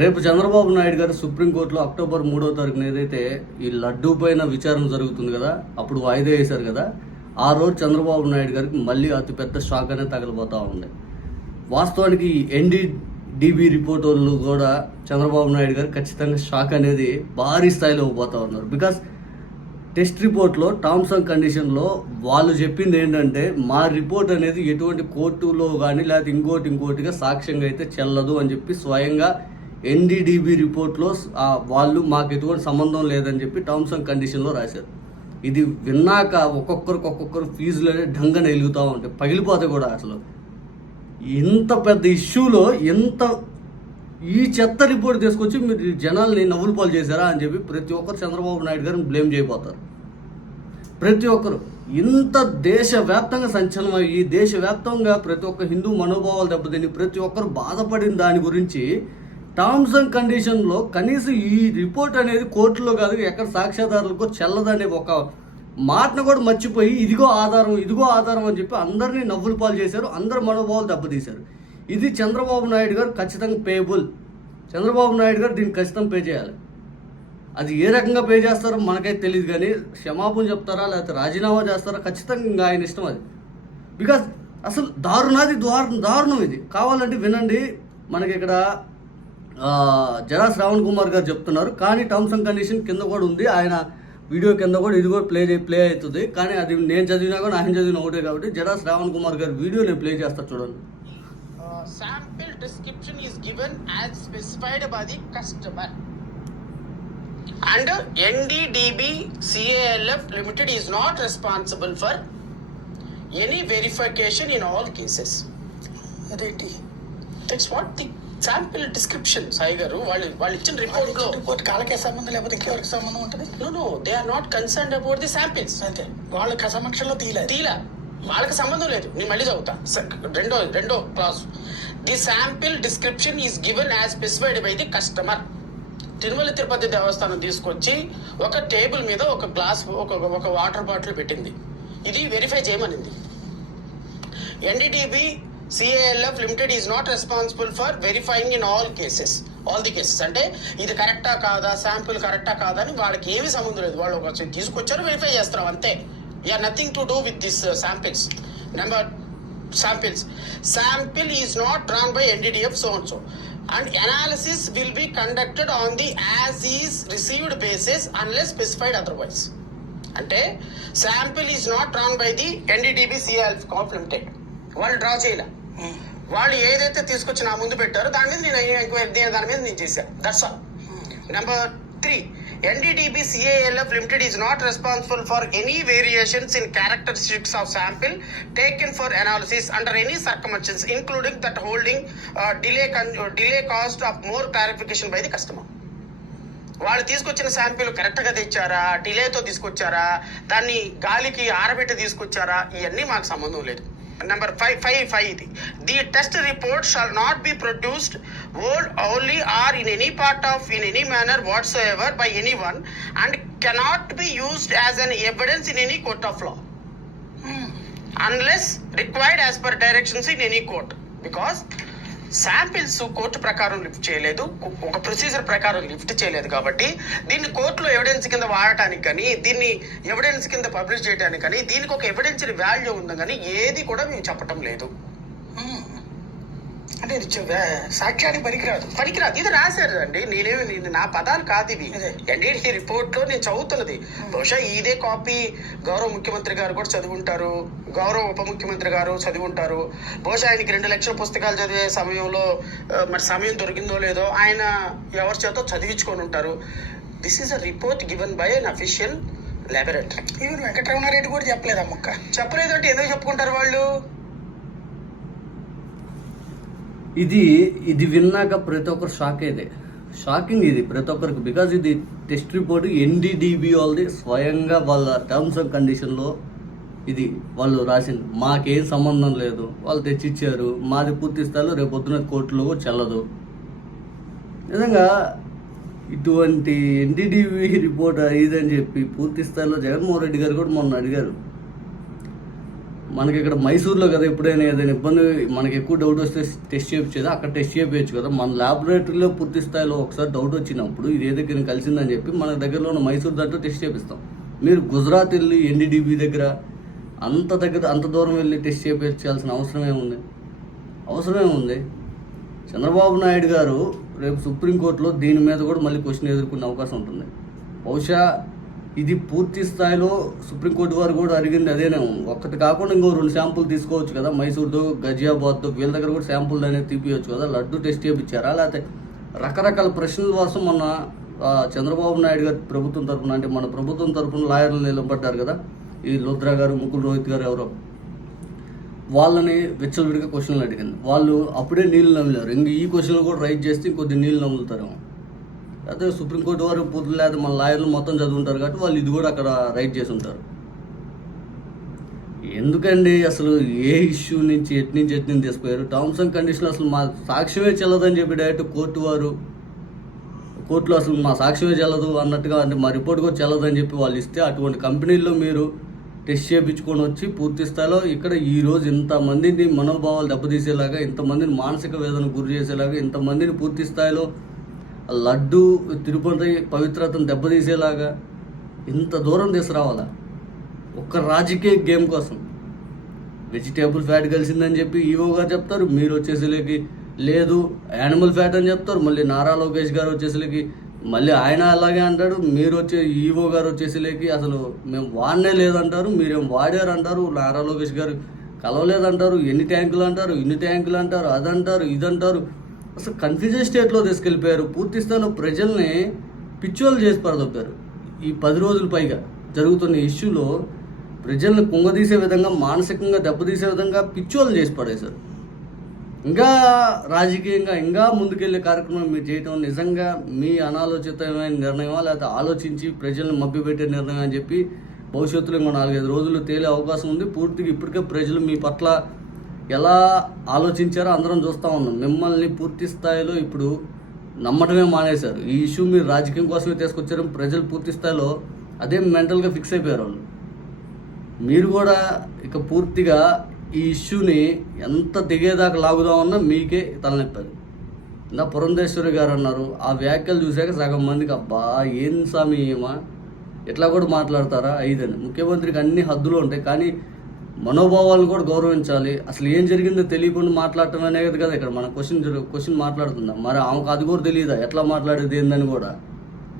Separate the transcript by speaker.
Speaker 1: రేపు చంద్రబాబు నాయుడు గారు సుప్రీంకోర్టులో అక్టోబర్ మూడో తారీఖున ఏదైతే ఈ లడ్డూ పైన విచారణ జరుగుతుంది కదా అప్పుడు వాయిదా వేశారు కదా ఆ రోజు చంద్రబాబు నాయుడు గారికి మళ్ళీ అతిపెద్ద షాక్ అనేది తగలబోతా ఉంది. వాస్తవానికి ఎన్డీడీబీ రిపోర్ట్ వాళ్ళు కూడా చంద్రబాబు నాయుడు గారు ఖచ్చితంగా షాక్ అనేది భారీ స్థాయిలో పోతూ ఉన్నారు. బికాస్ టెస్ట్ రిపోర్ట్లో టర్మ్స్ అండ్ కండిషన్లో వాళ్ళు చెప్పింది ఏంటంటే మా రిపోర్ట్ అనేది ఎటువంటి కోర్టులో కానీ లేకపోతే ఇంకోటి ఇంకోటిగా సాక్ష్యంగా అయితే చెల్లదు అని చెప్పి స్వయంగా ఎన్డీడీబీ రిపోర్ట్లో వాళ్ళు మాకు ఎటువంటి సంబంధం లేదని చెప్పి టర్మ్స్ అండ్ కండిషన్లో రాశారు. ఇది విన్నాక ఒక్కొక్కరికి ఒక్కొక్కరు ఫీజులు అనేది ఢంగన వెలుగుతూ ఉంటాయి పగిలిపోతే కూడా అసలు. ఇంత పెద్ద ఇష్యూలో ఎంత ఈ చెత్త రిపోర్ట్ తీసుకొచ్చి మీరు జనాల్ని నవ్వులు పాలు చేశారా అని చెప్పి ప్రతి ఒక్కరు చంద్రబాబు నాయుడు గారిని బ్లేమ్ చేయబోతారు. ప్రతి ఒక్కరు. ఇంత దేశవ్యాప్తంగా సంచలనం ఈ దేశవ్యాప్తంగా ప్రతి ఒక్క హిందూ మనోభావాలు దెబ్బతిని ప్రతి ఒక్కరు బాధపడిన దాని గురించి టర్మ్స్ అండ్ కండిషన్లో కనీసం ఈ రిపోర్ట్ అనేది కోర్టులో కాదు ఎక్కడ సాక్ష్యాధారులకు చెల్లదనే ఒక మాటను కూడా మర్చిపోయి ఇదిగో ఆధారం ఇదిగో ఆధారం అని చెప్పి అందరినీ నవ్వులు పాలు చేశారు అందరు మనోభావాలు దెబ్బతీశారు. ఇది చంద్రబాబు నాయుడు గారు ఖచ్చితంగా పేబుల్ చంద్రబాబు నాయుడు గారు దీన్ని ఖచ్చితంగా పే చేయాలి. అది ఏ రకంగా పే చేస్తారో మనకైతే తెలియదు కానీ క్షమాపణ చెప్తారా లేకపోతే రాజీనామా చేస్తారా ఖచ్చితంగా ఇంకా ఆయన ఇష్టం అది. బికాజ్ అసలు దారుణాది దారుణం దారుణం ఇది. కావాలంటే వినండి మనకి ఇక్కడ జరా శ్రావణ్ కుమార్ గారు చెప్తున్నారు కానీ టర్మ్స్ అండ్ కండిషన్ కింద కూడా ఉంది ఆయన వీడియో కింద కూడా ఇది కూడా ప్లే ప్లే అవుతుంది కానీ అది నేను చదివినా కూడా ఆయన చదివిన ఒకటే కాబట్టి జరా శ్రావణ్ కుమార్ గారి వీడియో నేను ప్లే చేస్తా చూడండి
Speaker 2: sample description is given as specified by the customer. And NDDB CALF Limited is not responsible for any verification in all cases.
Speaker 3: ready
Speaker 2: That's what the sample description, Sai garu వాళ్ళు వాళ్ళు ఇచ్చిన రిపోర్ట్లో.
Speaker 3: రిపోర్ట్ కాళ్ళకే సంబంధం లేకపోతే ఇంకెవరికి సంబంధం ఉంటుంది?
Speaker 2: No no they are not concerned about the samples
Speaker 3: అంతే. వాళ్ళ సమక్షంలో తీయలేదు.
Speaker 2: తీలా వాళ్ళకి సంబంధం లేదు. నేను మళ్ళీ చదువుతా. రెండో రెండో clause the sample description is given as specified by the customer Tirumala Tirupati Devasthanam తీసుకొచ్చి ఒక టేబుల్ మీద ఒక గ్లాస్ ఒక ఒక వాటర్ బాటిల్ పెట్టింది. ఇది verify చేయమనింది. NDDB CALF limited is not responsible for verifying in all cases all the cases అంటే ఇది కరెక్టా కాదా? శాంపుల్ కరెక్టా కాదా అని వాళ్ళకి ఏమి సంబంధం లేదు. వాళ్ళు ఒక తీసుకొచ్చారు వెరిఫై చేస్తారు. అంతే. Yeah nothing to do with this samples number samples sample is not wrong by NDDF son so and analysis will be conducted on the as is received bases unless specified otherwise అంటే sample is not drawn by the NDDB CL calf limited వాళ్ళు draw చేయలే. వాళ్ళు ఏదైతే తీసుకొచ్చి నా ముందు పెట్టారో దాని మీద నేను ఎంక్వైరీ దాని మీద నేను చేశాను that's all number three NDDB CALF limited is not responsible for any variations in characteristics of sample taken for analysis under any circumstance including that holding delay delay cost of more clarification by the customer వాళ్ళు తీసుకొచ్చిన sample కరెక్ట్గా తెచ్చారా? డిలేతో తీసుకొచ్చారా? దాన్ని గాలికి ఆరబెట్టి తీసుకొచ్చారా? ఇవన్నీ మాకు సంబంధం లేదు. number five, five, five. the test report shall not be produced only or in any part of in any manner whatsoever by anyone and cannot be used as an evidence in any court of law hmm. unless required as per directions in any court because samples court ప్రకారం lift చేయలేదు. ఒక procedure ప్రకారం lift చేయలేదు కాబట్టి దీన్ని కోర్టులో evidence కింద వాడటానికి కానీ దీన్ని ఎవిడెన్స్ కింద పబ్లిష్ చేయడానికి కానీ దీనికి ఒక ఎవిడెన్స్ వాల్యూ ఉంది కానీ ఏది కూడా మేము చెప్పటం లేదు.
Speaker 3: అంటే ఇది సాక్ష్యానికి పనికిరాదు.
Speaker 2: పనికిరాదు. ఇది రాశారు అండి నేనేమి నేను నా పదాలు కాదు ఇవి. ఎన్డీటీ రిపోర్ట్లో నేను చదువుతున్నది. బహుశా ఇదే కాపీ గౌరవ ముఖ్యమంత్రి గారు కూడా చదివి ఉంటారు గౌరవ ఉప ముఖ్యమంత్రి గారు చదివి ఉంటారు బహుశా ఆయనకి రెండు లక్షల పుస్తకాలు చదివే సమయంలో మరి సమయం దొరికిందో లేదో ఆయన ఎవరి చేతో చదివించుకొని ఉంటారు. This is a report given by an official laboratory
Speaker 3: even Venkataramanareddy కూడా చెప్పలేదు ఆ ముక్క
Speaker 2: చెప్పలేదంటే ఎందుకు చెప్పుకుంటారు వాళ్ళు?
Speaker 1: ఇది ఇది విన్నాక ప్రతి ఒక్కరు షాక్ అయితే. షాకింగ్ ఇది ప్రతి ఒక్కరికి బికాజ్ ఇది టెస్ట్ రిపోర్ట్ ఎన్డీడీబీ వాళ్ళది స్వయంగా వాళ్ళ టర్మ్స్ అండ్ కండిషన్లో ఇది వాళ్ళు రాసింది. మాకేం సంబంధం లేదు. వాళ్ళు తెచ్చిచ్చారు. మాది పూర్తి స్థాయిలో రేపు పొద్దున కోర్టులో చెల్లదు. నిజంగా ఇటువంటి ఎన్డీడీవీ రిపోర్ట్ ఇదని చెప్పి పూర్తి స్థాయిలో జగన్మోహన్ రెడ్డి గారు కూడా మొన్న అడిగారు. మనకి ఇక్కడ మైసూర్లో కదా ఎప్పుడైనా ఏదైనా ఇబ్బంది మనకి ఎక్కువ డౌట్ వస్తే టెస్ట్ చేయించేది అక్కడ టెస్ట్ చేయించు కదా. మన ల్యాబొరేటరీలో పూర్తి స్థాయిలో ఒకసారి డౌట్ వచ్చినప్పుడు ఇది ఏ దగ్గర కలిసిందని చెప్పి మన దగ్గరలో ఉన్న మైసూర్ దాంట్లో టెస్ట్ చేపిస్తాం. మీరు గుజరాత్ వెళ్ళి ఎన్డీడీబీ దగ్గర అంత దగ్గర అంత దూరం వెళ్ళి టెస్ట్ చేయించాల్సిన అవసరమే ఉంది అవసరమే ఉంది చంద్రబాబు నాయుడు గారు రేపు సుప్రీంకోర్టులో దీని మీద కూడా మళ్ళీ క్వశ్చన్ ఎదుర్కొనే అవకాశం ఉంటుంది. బహుశా ఇది పూర్తి స్థాయిలో సుప్రీంకోర్టు వారు కూడా అడిగింది అదేనే ఒక్కటి కాకుండా ఇంకో రెండు శాంపుల్ తీసుకోవచ్చు కదా. మైసూర్తో గజియాబాద్తో వీళ్ళ దగ్గర కూడా శాంపుల్ అనేది తీపియచ్చు కదా. లడ్డు టెస్ట్ చేయించారా లేకపోతే రకరకాల ప్రశ్నల కోసం మొన్న చంద్రబాబు నాయుడు గారి ప్రభుత్వం తరఫున అంటే మన ప్రభుత్వం తరఫున లాయర్లు నిలబడ్డారు కదా. ఈ లుద్రా గారు ముకుల్ రోహిత్ గారు ఎవరో. వాళ్ళని విచ్చలవిడిగా క్వశ్చన్లు అడిగింది. వాళ్ళు అప్పుడే నీళ్ళు నమ్మలేరు ఇంక ఈ క్వశ్చన్లు కూడా రైట్ చేస్తే ఇంకొద్ది నీళ్ళు నమ్ములుతారేమో అదే సుప్రీంకోర్టు వారు పూర్తి లేదా మన లాయర్లు మొత్తం చదువుంటారు కాబట్టి వాళ్ళు ఇది కూడా అక్కడ రైట్ చేసి ఉంటారు. ఎందుకండి అసలు ఏ ఇష్యూ నుంచి ఎటు నుంచి ఎటు నుంచి తీసుకుపోయారు? టర్మ్స్ అండ్ కండిషన్ అసలు మా సాక్ష్యమే చెల్లదని చెప్పి డైరెక్ట్ కోర్టు వారు కోర్టులో అసలు మా సాక్ష్యమే చెల్లదు అన్నట్టుగా అంటే మా రిపోర్ట్ కూడా చెల్లదని చెప్పి వాళ్ళు ఇస్తే అటువంటి కంపెనీల్లో మీరు టెస్ట్ చేయించుకొని వచ్చి పూర్తి స్థాయిలో ఇక్కడ ఈ రోజు ఇంతమందిని మనోభావాలు దెబ్బతీసేలాగా ఇంతమందిని మానసిక వేదన గురి చేసేలాగా ఇంతమందిని పూర్తి స్థాయిలో లడ్డు తిరుపతి పవిత్రతను దెబ్బతీసేలాగా ఇంత దూరం తీసుకురావాలా? ఒక్క రాజకీయ గేమ్ కోసం. వెజిటేబుల్ ఫ్యాట్ కలిసిందని చెప్పి ఈవో గారు చెప్తారు మీరు వచ్చేసరికి లేదు యానిమల్ ఫ్యాట్ అని చెప్తారు మళ్ళీ నారా లోకేష్ గారు వచ్చేసరికి మళ్ళీ ఆయన అలాగే అంటాడు మీరు వచ్చే ఈవో గారు వచ్చేసరికి అసలు మేము వాడనే లేదంటారు మీరేం వాడారు అంటారు నారా లోకేష్ గారు కలవలేదంటారు ఎన్ని ట్యాంకులు అంటారు ఇన్ని ట్యాంకులు అంటారు అదంటారు ఇదంటారు అసలు కన్ఫ్యూజన్ స్టేట్లో తీసుకెళ్ళిపోయారు. పూర్తిస్థాయిలో ప్రజల్ని పిచ్చోలు చేసి పరదొప్పారు. ఈ పది రోజుల పైగా జరుగుతున్న ఇష్యూలో ప్రజల్ని కుంగదీసే విధంగా మానసికంగా దెబ్బతీసే విధంగా పిచ్చోలు చేసి పడేశారు. ఇంకా రాజకీయంగా ఇంకా ముందుకెళ్ళే కార్యక్రమం మీరు చేయటం నిజంగా మీ అనాలోచితమైన నిర్ణయమా లేకపోతే ఆలోచించి ప్రజల్ని మభ్యపెట్టే నిర్ణయం అని చెప్పి భవిష్యత్తులో ఇంకో నాలుగైదు రోజులు తేలే అవకాశం ఉంది. పూర్తిగా ఇప్పటికే ప్రజలు మీ పట్ల ఎలా ఆలోచించారో అందరం చూస్తూ ఉన్నాం. మిమ్మల్ని పూర్తి స్థాయిలో ఇప్పుడు నమ్మటమే మానేశారు. ఈ ఇష్యూ మీరు రాజకీయం కోసమే తీసుకొచ్చారు ప్రజలు పూర్తి స్థాయిలో అదే మెంటల్గా ఫిక్స్ అయిపోయారు వాళ్ళు. మీరు కూడా ఇక పూర్తిగా ఈ ఇష్యూని ఎంత దిగేదాకా లాగుదామన్నా మీకే తలనొప్పారు ఇందా పురంధేశ్వరి గారు అన్నారు ఆ వ్యాఖ్యలు చూశాక సగం మందికి అబ్బా ఏం స్వామి ఏమా? ఇట్లా కూడా మాట్లాడతారా? ఐదని ముఖ్యమంత్రికి అన్ని హద్దులు ఉంటాయి. కానీ మనోభావాలను కూడా గౌరవించాలి. అసలు ఏం జరిగిందో తెలియకుండా మాట్లాడటం అనేది కదా ఇక్కడ మన క్వశ్చన్ క్వశ్చన్ మాట్లాడుతున్నాం. మరి ఆమెకు అది కూడా తెలియదా? ఎట్లా మాట్లాడేది ఏందని కూడా?